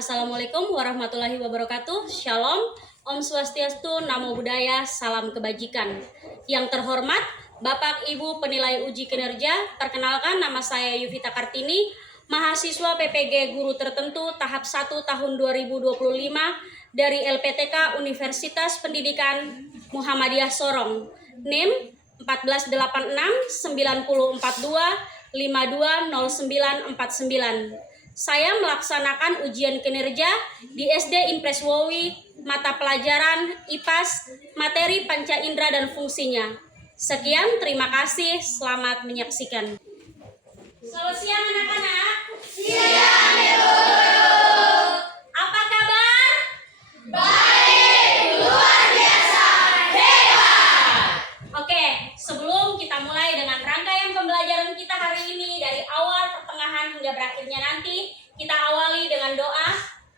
Assalamualaikum warahmatullahi wabarakatuh. Shalom, Om Swastiastu, Namo Buddhaya, salam kebajikan. Yang terhormat Bapak Ibu penilai uji kinerja, perkenalkan nama saya Yuvita Kartini, mahasiswa PPG Guru Tertentu tahap 1 tahun 2025 dari LPTK Universitas Pendidikan Muhammadiyah Sorong. NIM 1486 9042 520949. Saya melaksanakan ujian kinerja di SD Impres Wowi, mata pelajaran IPAS, materi panca indera dan fungsinya. Sekian, terima kasih, selamat menyaksikan. Selamat siang anak-anak. Siang, Ibu. Apa kabar? Baik, luar biasa, hebat. Oke, sebelum kita mulai dengan rangkaian pembelajaran kita hari ini dari awal, pertengahan hingga berakhirnya nanti, kita awali dengan doa.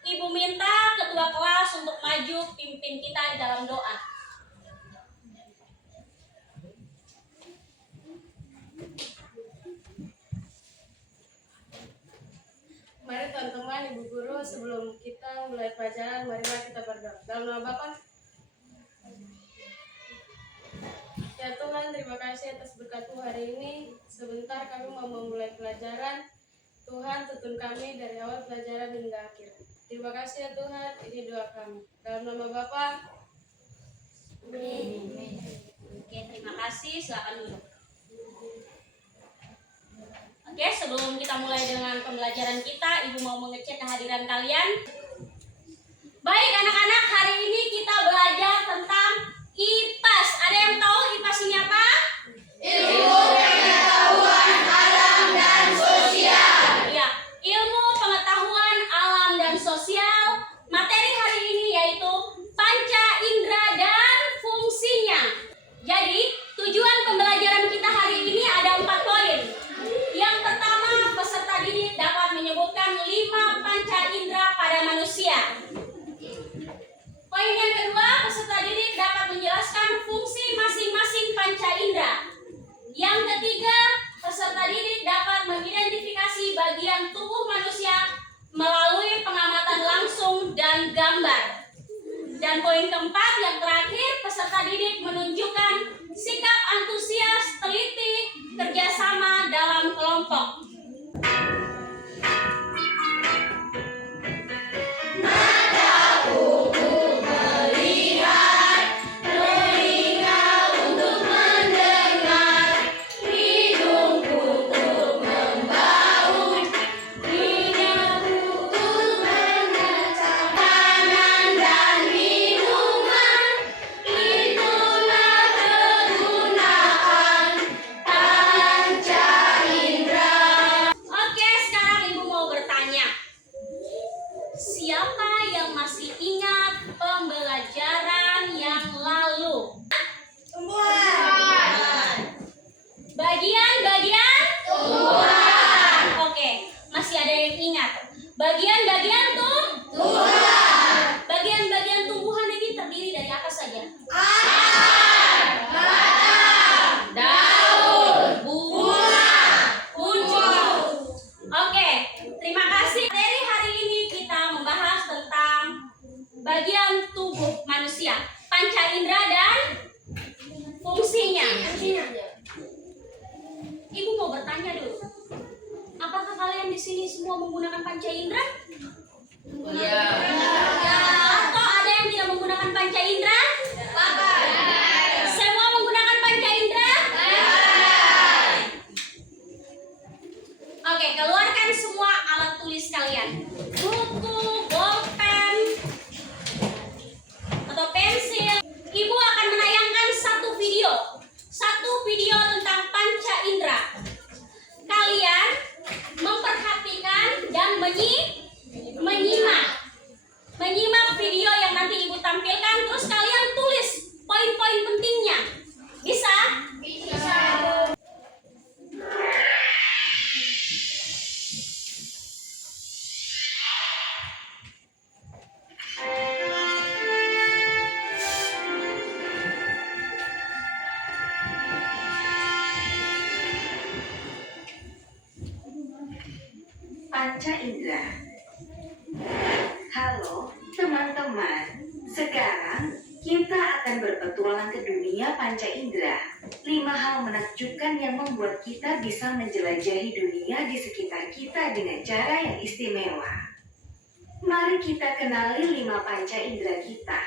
Ibu minta ketua kelas untuk maju pimpin kita di dalam doa. Mari teman-teman, Ibu Guru, sebelum kita mulai pelajaran, mari kita berdoa. Dalam nama Bapa. Ya Tuhan, terima kasih atas berkat-Mu hari ini. Sebentar kami mau memulai pelajaran. Tuhan, tuntun kami dari awal pelajaran hingga akhir. Terima kasih ya Tuhan, ini doa kami. Dalam nama Bapa. Amin. Oke, terima kasih. Silakan duduk. Oke, sebelum kita mulai dengan pembelajaran kita, Ibu mau mengecek kehadiran kalian. Baik anak-anak, hari ini kita belajar tentang IPAS. Ada yang tahu IPAS ini apa? Ilmu pengetahuan alam dan sosial. Ya, ilmu pengetahuan alam dan sosial. Materi hari ini yaitu panca indera dan fungsinya. Jadi, tujuan pembelajaran kita hari ini ada 4 poin. Yang pertama, peserta didik dapat menyebutkan 5 panca indera pada manusia. Poin yang kedua, peserta didik dapat menjelaskan fungsi masing-masing panca indera. Yang ketiga, peserta didik dapat mengidentifikasi bagian tubuh manusia melalui pengamatan langsung dan gambar. Dan poin keempat yang terakhir, peserta didik menunjukkan sikap antusias, teliti, kerjasama dalam kelompok. Oke, sekarang Ibu mau bertanya. Siapa yang masih ingat pembelajaran yang lalu? Bagian-bagian Tumbuhan. Oke, masih ada yang ingat. Bagian-bagian Bagian-bagian tumbuhan ini terdiri dari apa saja? Daun, Bunga, kuncup. Oke, terima kasih. Materi hari ini kita membahas tentang bagian tubuh manusia, panca indera dan fungsinya. Ibu mau bertanya dulu. Apakah kalian di sini semua menggunakan panca indera? Iya. Atau ada yang tidak menggunakan panca indera? Semua menggunakan panca indera? Oke, keluarkan semua alat tulis kalian. Buku, bolpen, atau pensil. Ibu akan menayangkan satu video tentang panca indera. Kalian memperhatikan dan menyimak video yang nanti Ibu tampilkan, terus kalian tulis poin-poin pentingnya. Bisa? Sekarang kita akan berpetualang ke dunia panca indera. 5 hal menakjubkan yang membuat kita bisa menjelajahi dunia di sekitar kita dengan cara yang istimewa. Mari kita kenali 5 panca indera kita.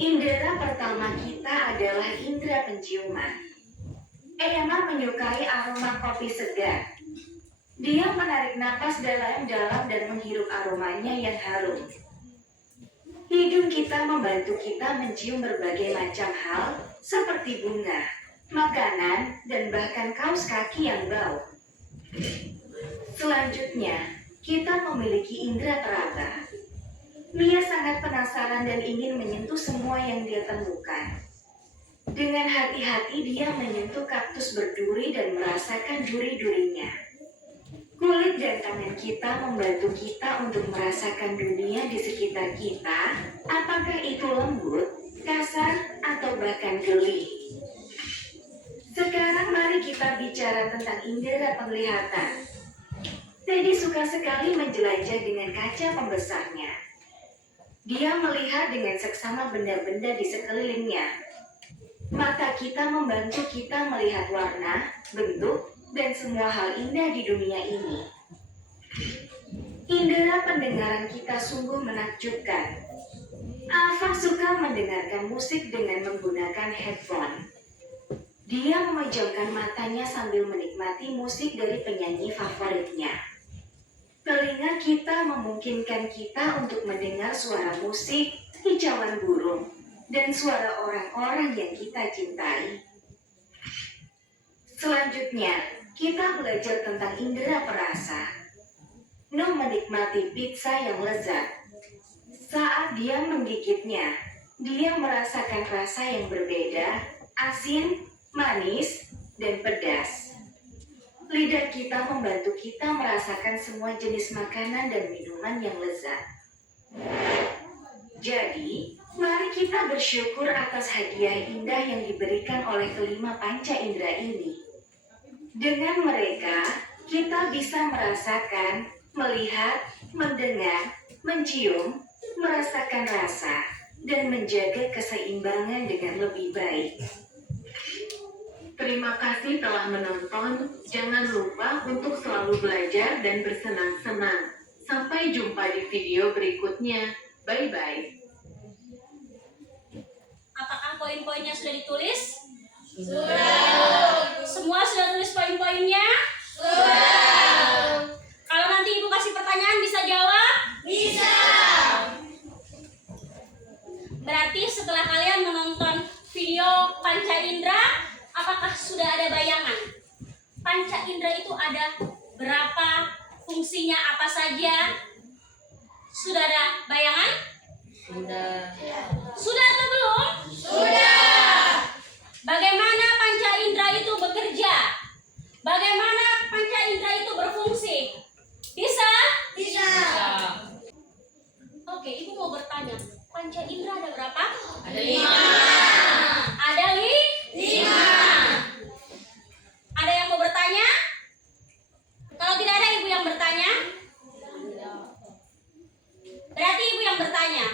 Indera pertama kita adalah indera penciuman. Emma menyukai aroma kopi segar. Dia menarik napas dalam-dalam dan menghirup aromanya yang harum. Hidung kita membantu kita mencium berbagai macam hal, seperti bunga, makanan, dan bahkan kaos kaki yang bau. Selanjutnya, kita memiliki indera peraba. Mia sangat penasaran dan ingin menyentuh semua yang dia temukan. Dengan hati-hati dia menyentuh kaktus berduri dan merasakan duri-durinya. Kulit dan tangan kita membantu kita untuk merasakan dunia di sekitar kita, apakah itu lembut, kasar, atau bahkan geli. Sekarang mari kita bicara tentang indera penglihatan. Teddy suka sekali menjelajah dengan kaca pembesarnya. Dia melihat dengan seksama benda-benda di sekelilingnya. Mata kita membantu kita melihat warna, bentuk, dan semua hal indah di dunia ini. Indera pendengaran kita sungguh menakjubkan. Alfa suka mendengarkan musik dengan menggunakan headphone. Dia memejamkan matanya sambil menikmati musik dari penyanyi favoritnya. Telinga kita memungkinkan kita untuk mendengar suara musik, kicauan burung, dan suara orang-orang yang kita cintai. Selanjutnya, kita belajar tentang indera perasa. No menikmati pizza yang lezat. Saat dia menggigitnya, dia merasakan rasa yang berbeda, asin, manis, dan pedas. Lidah kita membantu kita merasakan semua jenis makanan dan minuman yang lezat. Jadi, mari kita bersyukur atas hadiah indah yang diberikan oleh kelima panca indera ini. Dengan mereka, kita bisa merasakan, melihat, mendengar, mencium, merasakan rasa, dan menjaga keseimbangan dengan lebih baik. Terima kasih telah menonton. Jangan lupa untuk selalu belajar dan bersenang-senang. Sampai jumpa di video berikutnya. Bye-bye. Apakah poin-poinnya sudah ditulis? Sudah. Semua sudah tulis poin-poinnya? Sudah. Kalau nanti ibu kasih pertanyaan bisa jawab? Bisa. Berarti setelah kalian menonton video panca indera, apakah sudah ada bayangan? Panca indera itu ada berapa? Fungsinya apa saja? Sudah ada bayangan? Sudah. Sudah atau belum? Sudah. Bagaimana panca indera itu bekerja? Bagaimana panca indera itu berfungsi? Bisa? Bisa. Oke, ibu mau bertanya. Panca indera ada berapa? Ada 5. Ada 5. Ada yang mau bertanya? Kalau tidak ada ibu yang bertanya, berarti ibu yang bertanya.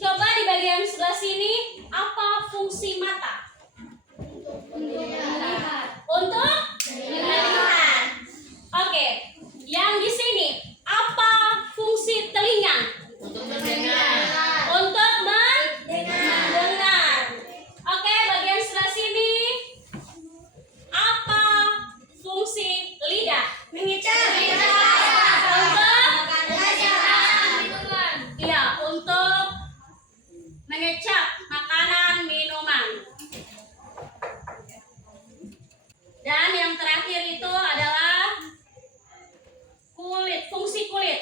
Coba di bagian sebelah sini, apa fungsi mata? Untuk melihat. Oke, yang di sini, apa fungsi telinga? Untuk mendengar. Untuk mendengar. Oke, bagian sebelah sini, apa fungsi lidah? Mengicap. Iya, untuk mengecap makanan, minuman. Dan yang terakhir itu adalah kulit, fungsi kulit.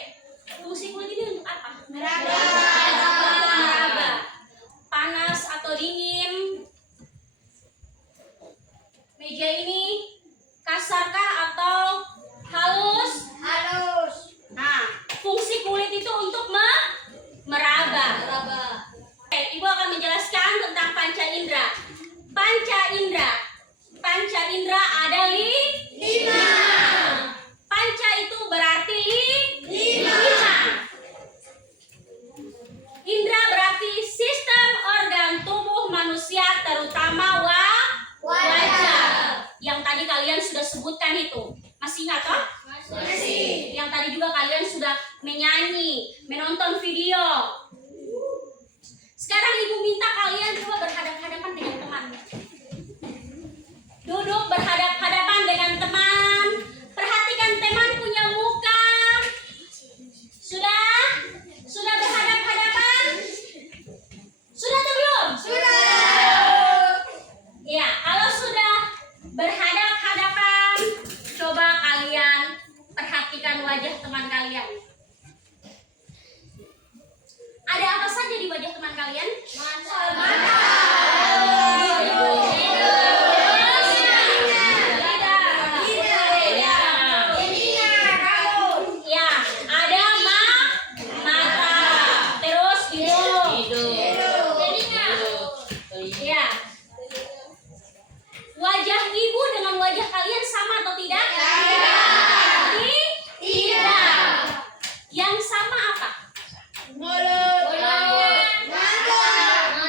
Fungsi kulit ini untuk apa? Meraba. Untuk meraba. Panas atau dingin. Meja ini kasarkah atau halus? yang itu? Masih ingat toh? Masih. Yang tadi juga kalian sudah menyanyi, menonton video. Sekarang ibu minta kalian coba berhadapan-hadapan dengan teman. Duduk berhadap-hadapan dengan teman. Perhatikan teman punya muka. Sudah? Sudah berhadap-hadapan? Sudah atau belum? Ya, kalau sudah berhadap-hadapan, coba kalian perhatikan wajah teman kalian. Ada apa saja di wajah teman kalian? Ya, ada mata, terus hidung. Ya. Wajah ibu dengan wajah kalian sama atau tidak? Tidak. Yang sama apa?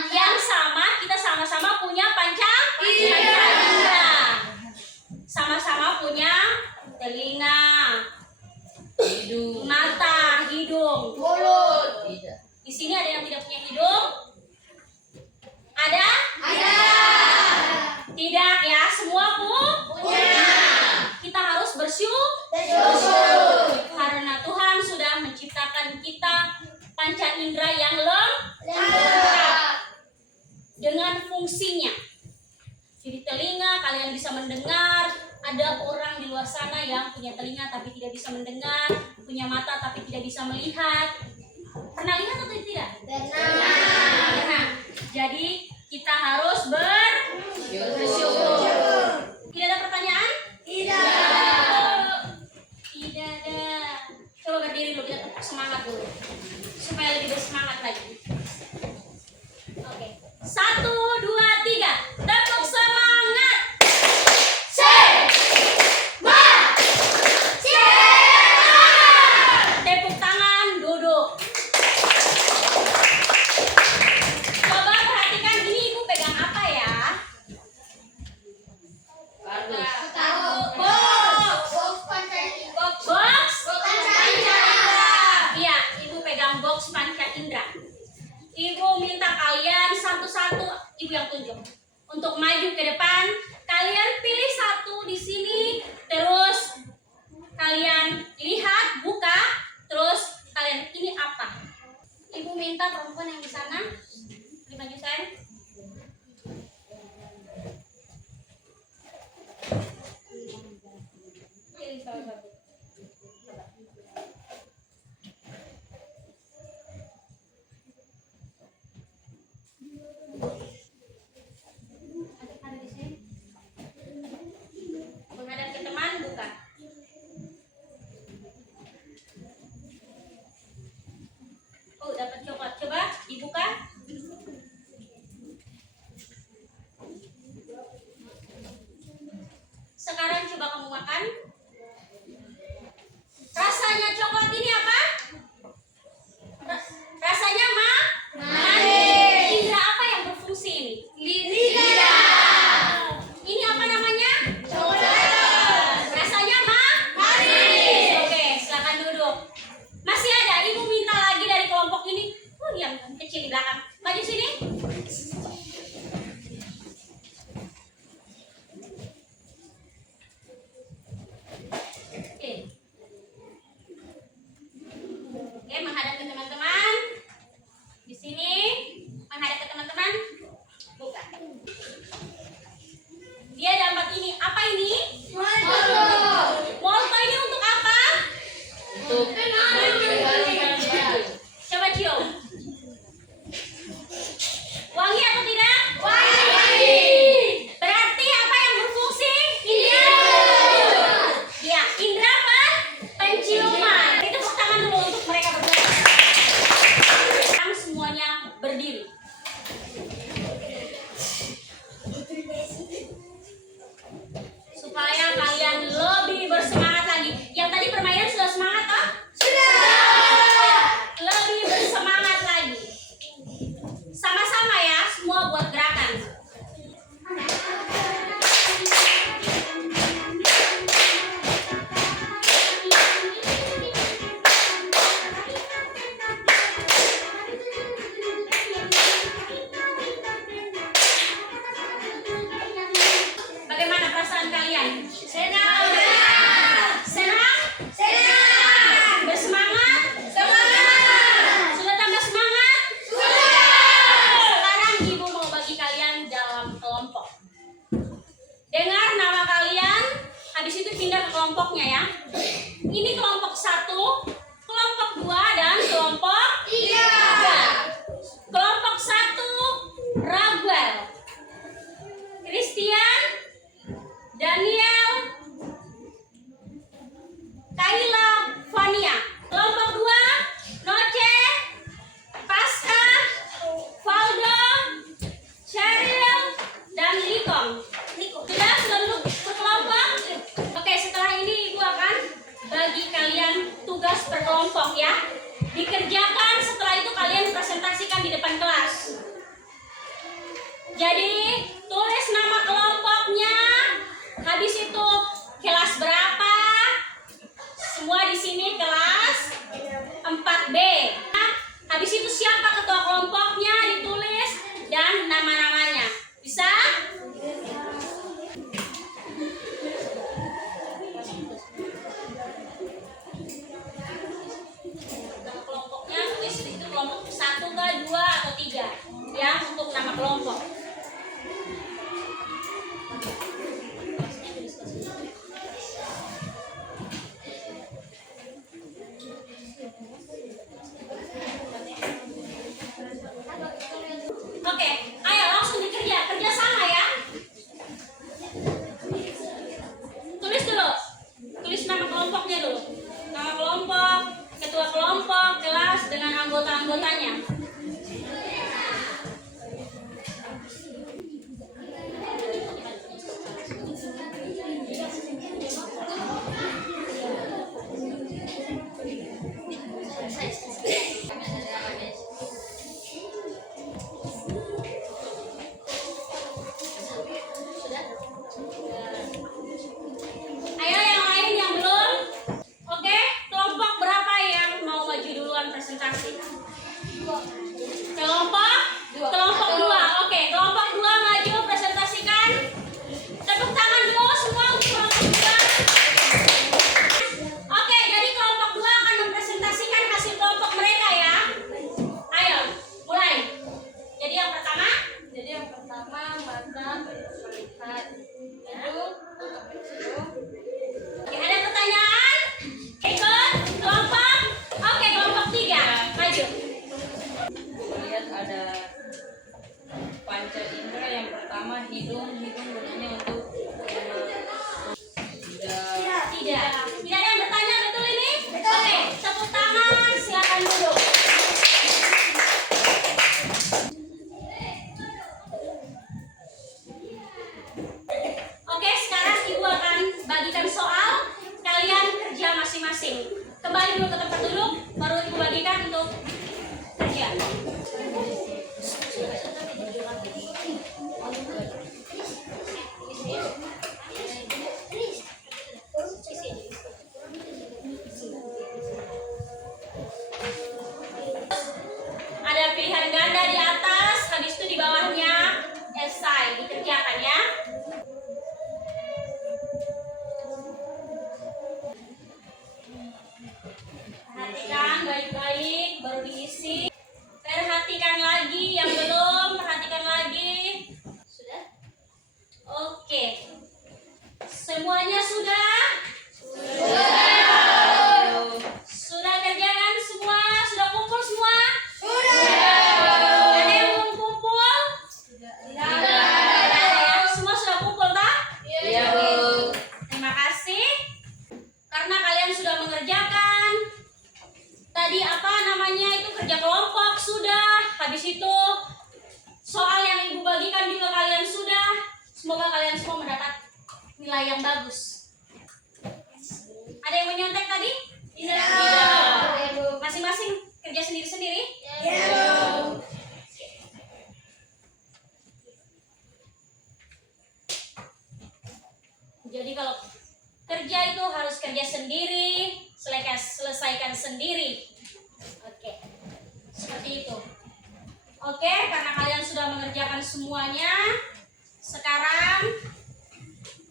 Yang sama, kita sama-sama punya panca indera. Sama-sama punya telinga, mata, hidung. Di sini ada yang tidak punya hidung? Ada? Tidak ya, semua punya. Kita harus bersyukur karena Tuhan sudah menciptakan kita panca indera yang lengkap dengan fungsinya. Jadi telinga kalian bisa mendengar. Ada orang di luar sana yang punya telinga tapi tidak bisa mendengar, punya mata tapi tidak bisa melihat. Pernah lihat atau tidak? Pernah. Jadi kita harus bersyukur. Tidak ada pertanyaan? Tidak ada. Coba berdiri dulu, kita tepuk semangat dulu supaya lebih bersemangat lagi. Oke, 1, 2, 3, tepuk semangat. Tepuk tangan, duduk. Coba perhatikan ini ibu pegang apa ya? Box panca indera. Iya, ibu pegang box panca indera. Ibu minta kalian satu-satu, ibu yang tunjuk, untuk maju ke depan. Kalian pilih satu di sini, terus kalian lihat, buka, terus kalian ini apa? Ibu minta perempuan yang di sana, pilih maju sayang. Pilih salah satu. Ada di sini. Menghadap ke teman, buka. Oh, dapat coklat. Coba dibuka. Sekarang coba kamu makan. Rasanya coklat ini apa? Rasanya manis. Indra apa yang berfungsi ini? Lidah. Ini apa namanya? Coklat. Rasanya manis. Oke, silakan duduk. Masih ada, ibu minta lagi dari kelompok ini. Yang kecil di belakang. Maju sini. Oke, menghadap ke teman-teman. Di sini, menghadap ke teman-teman. Buka. Dia dapat ini. Apa ini? Molto ini untuk apa? Coba cium. Wangi atau tidak? Wangi. Berarti apa yang berfungsi? Ya, indra apa? Penciuman. Itu tepuk tangan dulu untuk mereka berdua. Sekarang semuanya berdiri. Supaya kalian lebih bersemangat lagi. Yang tadi permainan sudah semangat, toh? Sudah. 1, kelompok 2, dan kelompok 3. Kelompok 1, Raguel, Christian, Daniel, Kayla, Fania. Kelompok 2, Noce, Pasca, Valdo, Cheryl, dan Likom. Sudah duduk sekelompok? Oke, setelah ini Ibu akan bagi kalian tugas per kelompok ya. Dikerjakan, setelah itu kalian presentasikan di depan kelas. Jadi, tulis nama kelompoknya, habis itu kelas berapa. Semua di sini kelas 4B. Nah, habis itu siapa ketua kelompoknya ditulis dan nama-namanya. Bisa? Nama kelompoknya tulis di situ kelompok 1 kah, 2 atau 3 ya untuk nama kelompok. Oke, ayo langsung dikerja, kerja sama ya. Tulis dulu, tulis nama kelompoknya dulu. Nama kelompok, ketua kelompok, kelas dengan anggota-anggotanya. Ayo yang lain yang belum. Oke, kelompok berapa yang mau maju duluan presentasi? Kelompok 2. Oke, kelompok 2 maju presentasikan. Tepuk tangan dulu semua untuk kelompok 2. Oke, jadi kelompok 2 akan mempresentasikan hasil kelompok mereka ya. Ayo, mulai. Jadi yang pertama mata melihat, hidung untuk mencium. Oke, ada pertanyaan? Ikut kelompok. Oke, kelompok 3 maju. Lihat ada panca indera. Yang pertama hidung gunanya untuk Tidak ada yang bertanya, betul ini? Oke, tepuk tangan, silakan duduk. Oke, sekarang Ibu akan bagikan soal. Kalian kerja masing-masing. Kembali dulu ke tempat duduk, baru Ibu bagikan untuk kerja. Ada pilihan ganda di atas, habis itu di bawahnya esai, dikerjakan ya. Perhatikan baik-baik, baru diisi. Perhatikan lagi yang belum, perhatikan lagi. Sudah? Oke. Semuanya sudah? Sudah kerjakan semua? Sudah kumpul semua? Ada yang belum kumpul? Tidak ada ya? Semua sudah kumpul tak? Iya, Bu. Terima kasih. Karena kalian sudah mengerjakan. Tadi apa namanya itu kerja kelompok sudah. Habis itu soal yang Ibu bagikan juga kalian sudah. Semoga kalian semua mendapat nilai yang bagus. Ada yang menyontek tadi? Tidak. Masing-masing kerja sendiri-sendiri? Jadi kalau kerja itu harus kerja sendiri, selesaikan sendiri. Oke, seperti itu. Oke, karena kalian sudah mengerjakan semuanya, sekarang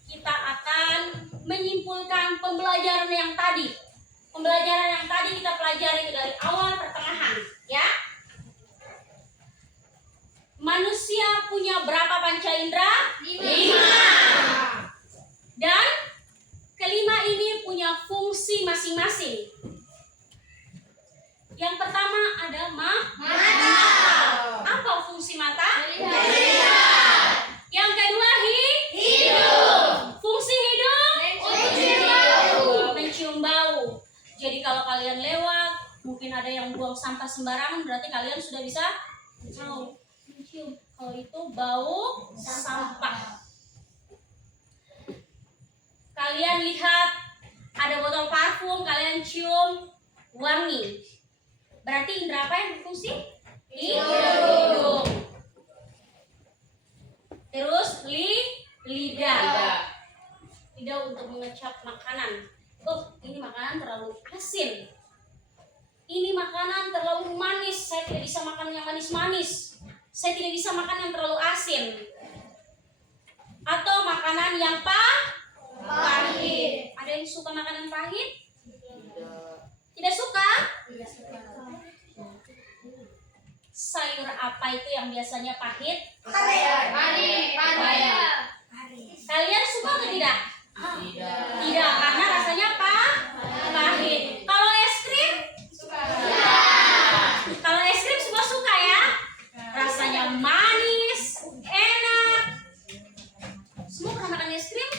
kita akan menyimpulkan pembelajaran yang tadi. Pembelajaran yang tadi kita pelajari dari awal pertengahan, ya. Manusia punya berapa panca indera? 5. Dan kelima ini punya fungsi masing-masing. Yang pertama ada mata. Apa fungsi mata? Yang kedua hidung. Fungsi hidung? Mencium bau. Jadi kalau kalian lewat, mungkin ada yang buang sampah sembarangan, berarti kalian sudah bisa tahu mencium kalau itu bau sampah. Kalian lihat ada botol parfum, kalian cium wangi. Berarti indera apa yang berfungsi? Hidung. Terus lidah. Lidah untuk mengecap makanan. Oh, ini makanan terlalu asin. Ini makanan terlalu manis. Saya tidak bisa makan yang manis-manis. Saya tidak bisa makan yang terlalu asin. Atau makanan yang pahit. Ada yang suka makanan pahit? Tidak suka? Sayur apa itu yang biasanya pahit? Kalian suka atau tidak? Tidak, karena rasanya pahit. Kalau es krim? Kalau es krim semua suka ya? Rasanya manis, enak. Semua pernah makan es krim?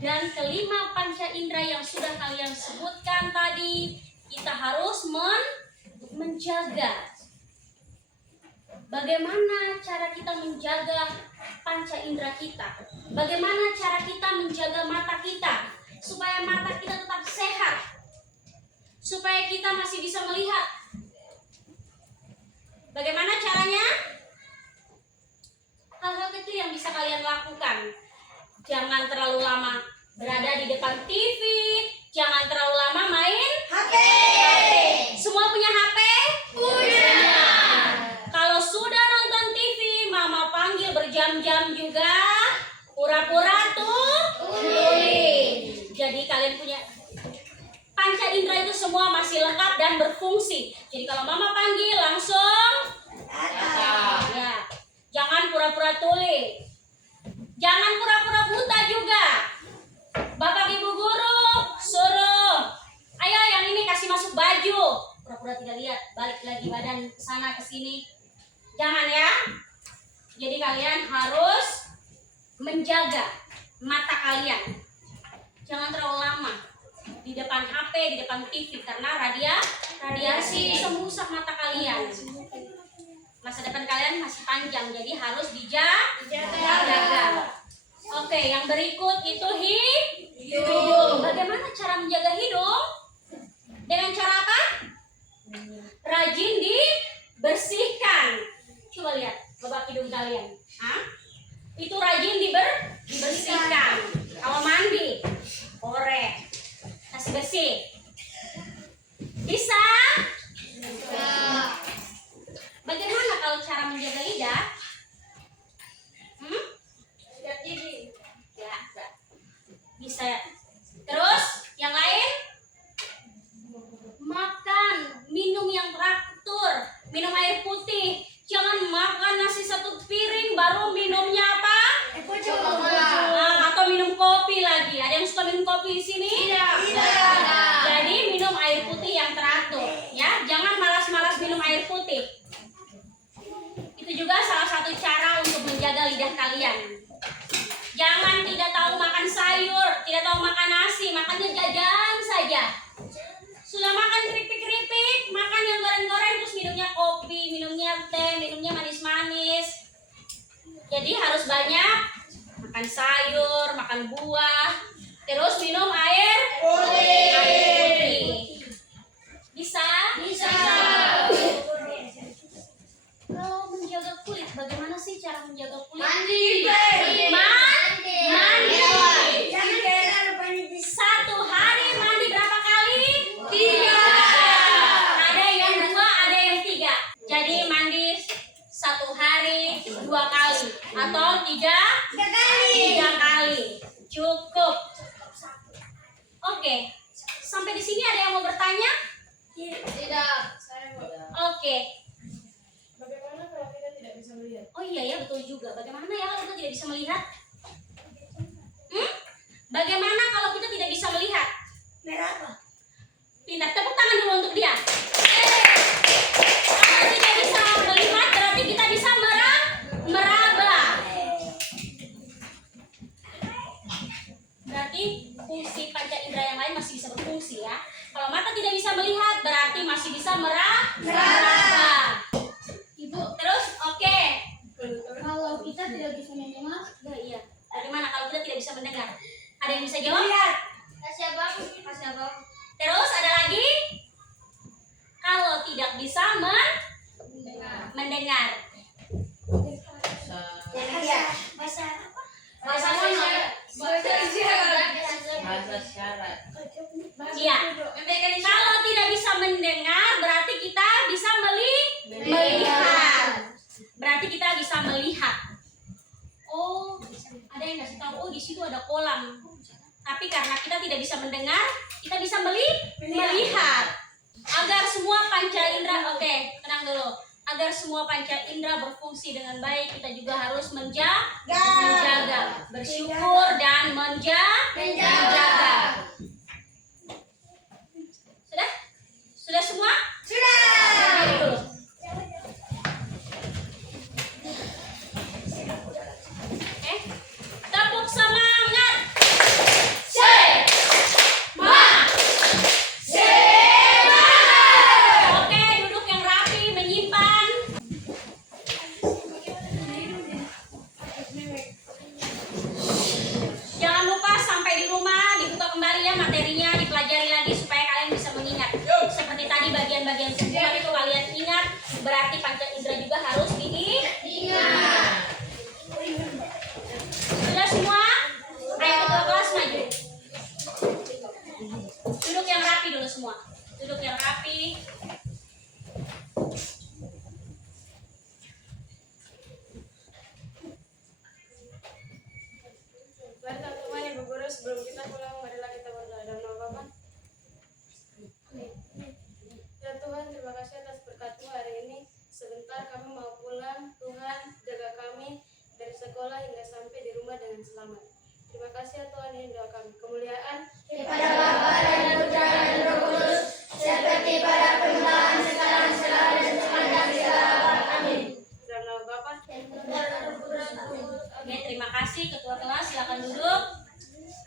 Dan kelima panca indera yang sudah kalian sebutkan tadi, kita harus menjaga. Bagaimana cara kita menjaga panca indera kita? Bagaimana cara kita menjaga mata kita supaya mata kita tetap sehat? Supaya kita masih bisa melihat. Bagaimana caranya? Hal-hal kecil yang bisa kalian lakukan. Jangan terlalu lama berada di depan TV. Jangan terlalu lama main HP. Semua punya HP? Punya. Kalau sudah nonton TV, mama panggil berjam-jam juga, pura-pura tuli. Jadi kalian punya panca indera itu semua masih lengkap dan berfungsi. Jadi kalau mama panggil langsung ya. Jangan pura-pura tuli. Jangan pura-pura buta juga. Bapak ibu guru suruh, ayo yang ini kasih masuk baju. Pura-pura tidak lihat, balik lagi badan ke sana ke sini. Jangan ya. Jadi kalian harus menjaga mata kalian. Jangan terlalu lama di depan HP, di depan TV karena radiasi bisa merusak mata kalian. Masa depan kalian masih panjang, jadi harus dijaga. Oke, yang berikut itu hidung. Bagaimana cara menjaga hidung? Dengan cara apa? Rajin dibersihkan. Coba lihat babak hidung kalian. Itu rajin dibersihkan. Kalau mandi, korek, kasih bersih. Bisa? Bagaimana kalau cara menjaga lidah? Ya, bisa. Terus yang lain? Makan, minum yang teratur, minum air putih. Jangan makan nasi satu piring baru minumnya apa? Atau minum kopi lagi. Ada yang suka minum kopi di sini? Tidak. Jadi minum air putih yang teratur, ya. Jangan malas-malas minum air putih. Itu juga salah satu cara untuk menjaga lidah kalian. Jangan tidak tahu makan sayur, tidak tahu makan nasi, makannya jajan saja. Sudah makan keripik-keripik, makan yang goreng-goreng, terus minumnya kopi, minumnya teh, minumnya manis-manis. Jadi harus banyak makan sayur, makan buah, terus minum air putih. Bisa? Kalau menjaga kulit, bagaimana sih cara menjaga kulit? Mandi. Satu hari mandi berapa kali? 3. Ada yang 2, ada yang 3. Jadi mandi 1 hari 2 kali atau 3 kali. Cukup. Oke. Sampai di sini ada yang mau bertanya? Tidak. Oke. Bagaimana kalau kita tidak bisa melihat? Oh iya ya, betul juga. Bagaimana ya kalau kita tidak bisa melihat? Bagaimana kalau kita tidak bisa melihat? berarti fungsi panca indera yang lain masih bisa berfungsi ya. Kalau mata tidak bisa melihat berarti masih bisa meraba. Ibu, Terus oke. kalau kita tidak bisa mendengar, Ya, iya. Bagaimana kalau kita tidak bisa mendengar? Ada yang bisa jawab? kasih abang. Terus ada lagi? Kalau tidak bisa mendengar. Bahasa Bahasa mono. bahasa syarat. Iya. Kalau tidak bisa mendengar berarti kita bisa melihat. Berarti kita bisa melihat. Oh, ada yang ngasih tahu. Oh, di situ ada kolam. Tapi karena kita tidak bisa mendengar, kita bisa melihat. Agar semua panca indera, oke, tenang dulu. Agar semua panca indera berfungsi dengan baik, kita juga harus menjaga, bersyukur dan menjaga. Sudah? Sudah semua? Sudah. Dulu. Oke. Tepuk semangat. Oke, duduk yang rapi, menyimpan. Jangan lupa sampai di rumah dibuka kembali ya materinya, dipelajari lagi supaya kalian bisa mengingat. Seperti tadi bagian-bagian sentuhan itu kalian ingat, berarti panca indera juga harus diingat. Sudah semua? Ayo ketua kelas maju. Duduk yang rapi dulu semua. Duduk yang rapi. Mari teman-teman Ibu Guru, sebelum kita pulang, marilah kita berdoa dalam nama Bapa. Ya Tuhan, terima kasih atas berkat-Mu hari ini. Sebentar kami mau pulang, Tuhan jaga kami dari sekolah hingga sampai di rumah dengan selamat. Terima kasih ya Tuhan, ini doa kami. Kemuliaan Kepada Bapa dan Putra dan Roh Kudus, seperti pada permulaan, sekarang, selalu, dan sepanjang segala abad. Amin. dalam nama Bapa. Oke, terima kasih ketua kelas, silakan duduk.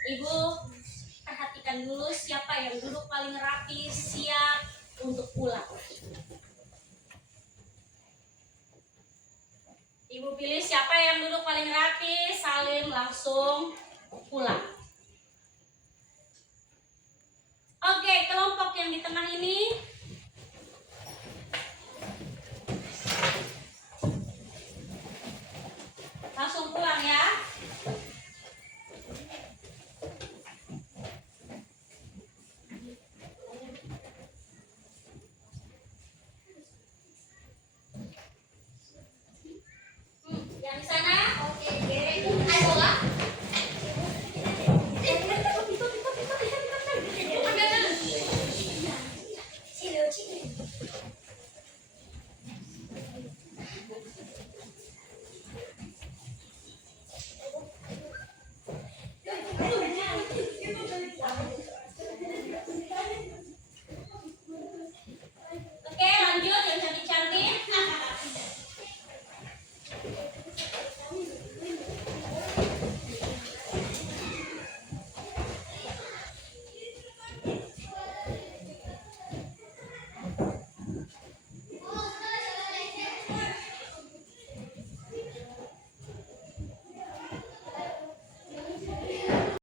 Ibu perhatikan dulu siapa yang duduk paling rapi, siap untuk pulang. Ibu pilih siapa yang duduk paling rapi, salim langsung pulang.